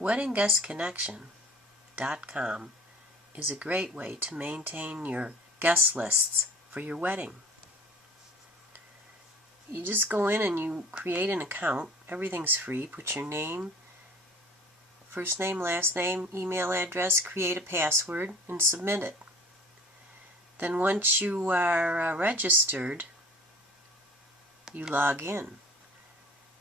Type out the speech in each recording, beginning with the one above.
WeddingGuestConnection.com is a great way to maintain your guest lists for your wedding. You just go in and you create an account. Everything's free. Put your name, first name, last name, email address, create a password, and submit it. Then once you are registered, you log in.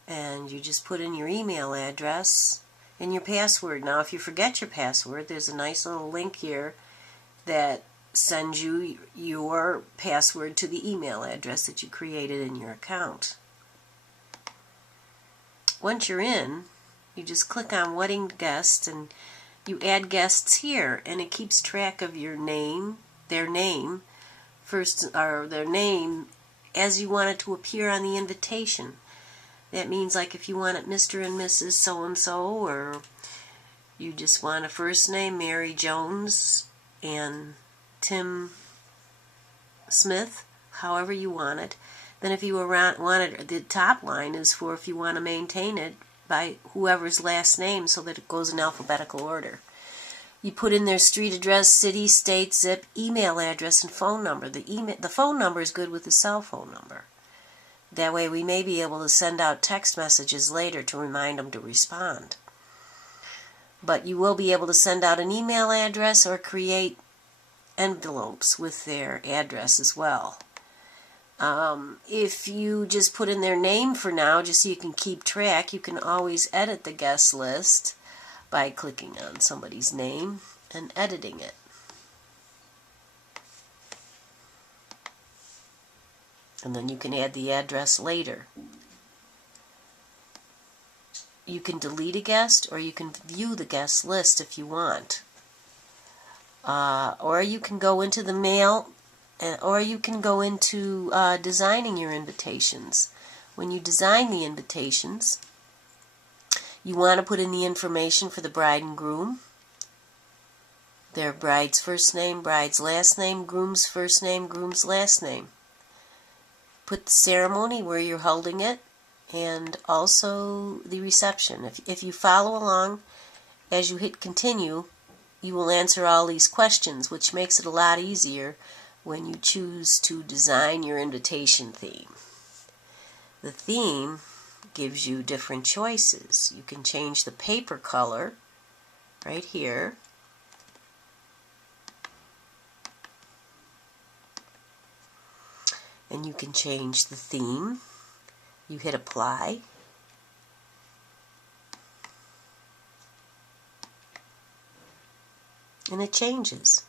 And you just put in your email address and your password. Now, if you forget your password, there's a nice little link here that sends you your password to the email address that you created in your account. Once you're in, you just click on Wedding Guest and you add guests here, and it keeps track of your name, their name, their name as you want it to appear on the invitation. That means, like, if you want it Mr. and Mrs. so-and-so, or you just want a first name, Mary Jones and Tim Smith, however you want it. Then if you want it, the top line is for if you want to maintain it by whoever's last name so that it goes in alphabetical order. You put in their street address, city, state, zip, email address, and phone number. The phone number is good with the cell phone number. That way we may be able to send out text messages later to remind them to respond. But you will be able to send out an email address or create envelopes with their address as well. If you just put in their name for now, just so you can keep track, you can always edit the guest list by clicking on somebody's name and editing it. And then you can add the address later. You can delete a guest, or you can view the guest list if you want. Or you can go into the mail, or you can go into designing your invitations. When you design the invitations, you want to put in the information for the bride and groom, their bride's first name, bride's last name, groom's first name, groom's last name. Put the ceremony where you're holding it, and also the reception. If you follow along as you hit continue, you will answer all these questions, which makes it a lot easier when you choose to design your invitation theme. The theme gives you different choices. You can change the paper color right here. And you can change the theme. You hit apply. And it changes.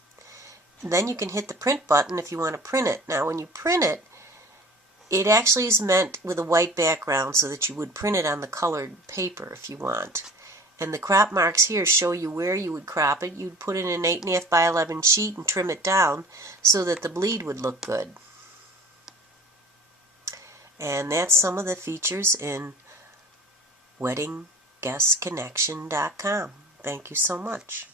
And then you can hit the print button if you want to print it. Now when you print it, it actually is meant with a white background so that you would print it on the colored paper if you want. And the crop marks here show you where you would crop it. You'd put in an 8.5 by 11 sheet and trim it down so that the bleed would look good. And that's some of the features in WeddingGuestConnection.com. Thank you so much.